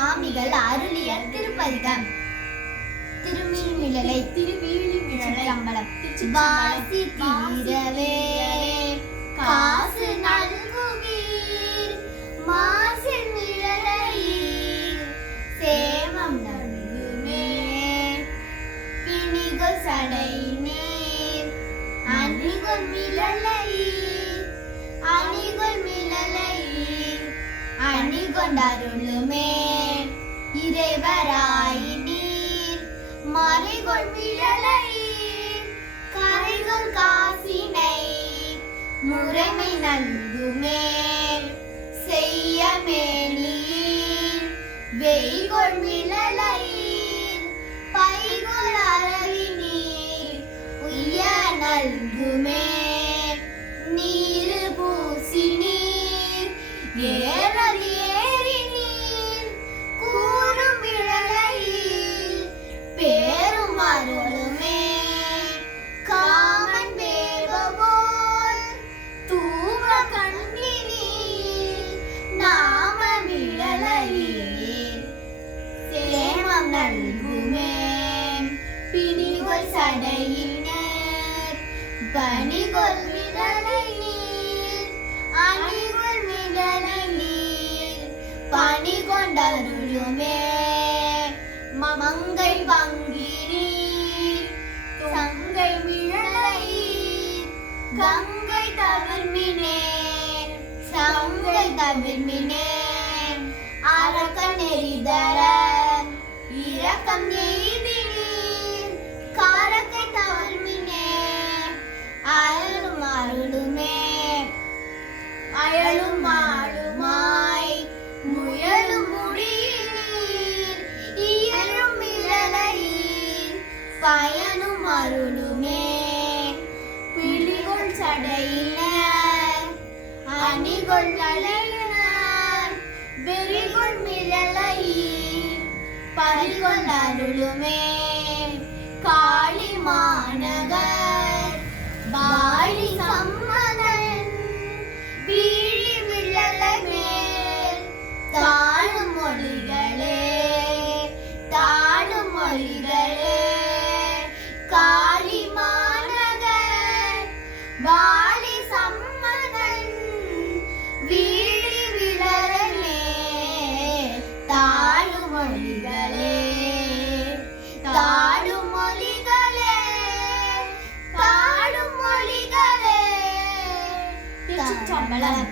சுவாமிகள் அருளிய திருப்பதிகம். திருமீழ்மிழலை திருச்சம்பலம். வாசி தீரவே காசு நல்குவீர் மாசில் மிழலையீர் சேமம் நல்குமே பிணிகொள் சடை நீர் அணிகொள் மிழலையீர் அணிகொள் மிழலையீர் அணிகொண்டருளுமே இறைவராய் நீர் மறைகொள் மிழலையீர் கரைகொள் காசினை முறைமை நல்குமே செய்ய மேனியீர் வெய்கொள் மிழலையீர் பைகொள் அரவி நீர் உய்ய நல்குமே நீரு பூசி நீர் ஏறி ஏறி நீர் கூறும் மிழலையீர் பேரும் அருளுமே காமன் வேவபோல் தூவ கண்ணினீர் நாம மிழலையீர் சேமம் நல்குமே பிணிகொள் சடையினர் பணிகொள் மிழலை நீர் அணிகொள் மிழலை நீர் பணி கொண்டருளுமே மங்கை பங்கிரி சங்கை மிழலையீர் கங்கை தவிர்மினே சங்கை தவிர்மினே அரக்க நெறிதர இரக்கம் எய்தினீர் காரக்கை தவிர்மினே அயலும் அருளுமே அயலும் ஆளுமாய் முயலும் முடியினீர் இயலும் மிழலையீர் பயனும் அருளுமே பிணிகொள் சடையினர் அணிகொள் நலையினர் வெறிகொள் மிழலையீர் பறிகொள் அருளுமே காளி மாநகர் வாழி சம்மதன் வீழி மிழலை மேல் தாழும் மொழிகளே தாழும் மொழிகளே காளி மாநகர் வாழி சம்மதன் வீழி மிழலை மேல் தாழும் மொழிகளே தாழும் மொழிகளே தாழும் மொழிகளே. திருச்சிற்றம்பலம்.